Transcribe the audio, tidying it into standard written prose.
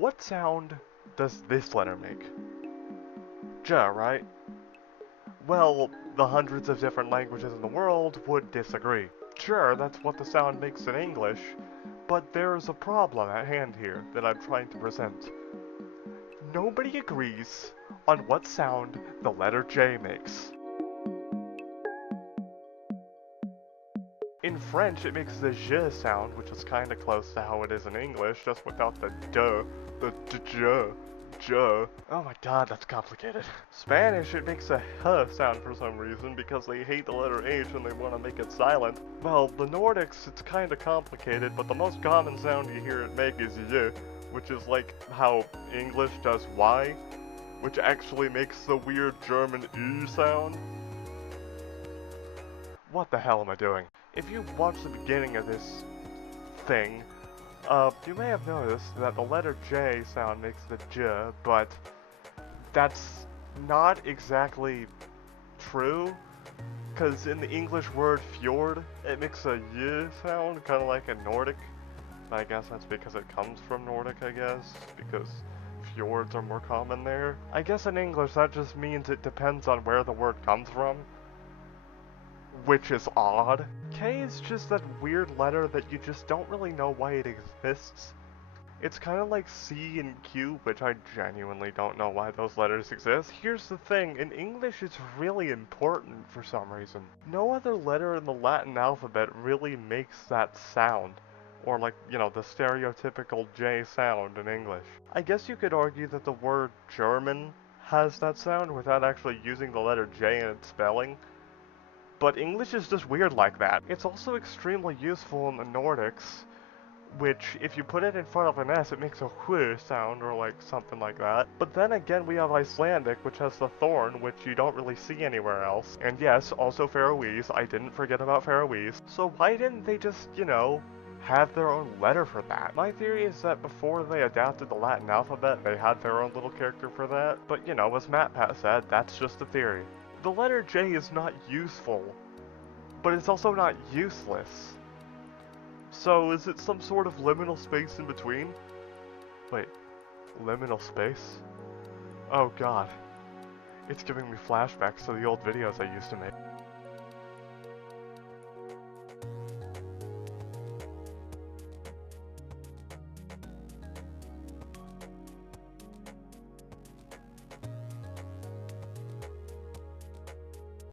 What sound does this letter make? J, right? Well, the hundreds of different languages in the world would disagree. Sure, that's what the sound makes in English, but there's a problem at hand here that I'm trying to present. Nobody agrees on what sound the letter J makes. In French, it makes the j sound, which is kinda close to how it is in English, just without the duh, the j. Oh my god, that's complicated. Spanish, it makes a h sound for some reason because they hate the letter H and they want to make it silent. Well, the Nordics, it's kinda complicated, but the most common sound you hear it make is y, which is like how English does y, which actually makes the weird German ü sound. What the hell am I doing? If you watch the beginning of this thing, you may have noticed that the letter J sound makes the j, but that's not exactly true, because in the English word fjord, it makes a y sound, kind of like a Nordic. I guess that's because it comes from Nordic, I guess, because fjords are more common there. I guess in English that just means it depends on where the word comes from, which is odd. K is just that weird letter that you just don't really know why it exists. It's kind of like C and Q, which I genuinely don't know why those letters exist. Here's the thing, in English it's really important for some reason. No other letter in the Latin alphabet really makes that sound. Or like, you know, the stereotypical J sound in English. I guess you could argue that the word German has that sound without actually using the letter J in its spelling. But English is just weird like that. It's also extremely useful in the Nordics, which, if you put it in front of an S, it makes a wh sound, or like something like that. But then again, we have Icelandic, which has the thorn, which you don't really see anywhere else. And yes, also Faroese, I didn't forget about Faroese. So why didn't they just, you know, have their own letter for that? My theory is that before they adapted the Latin alphabet, they had their own little character for that. But you know, as MatPat said, that's just a theory. The letter J is not useful, but it's also not useless. So is it some sort of liminal space in between? Wait, liminal space? Oh god. It's giving me flashbacks to the old videos I used to make.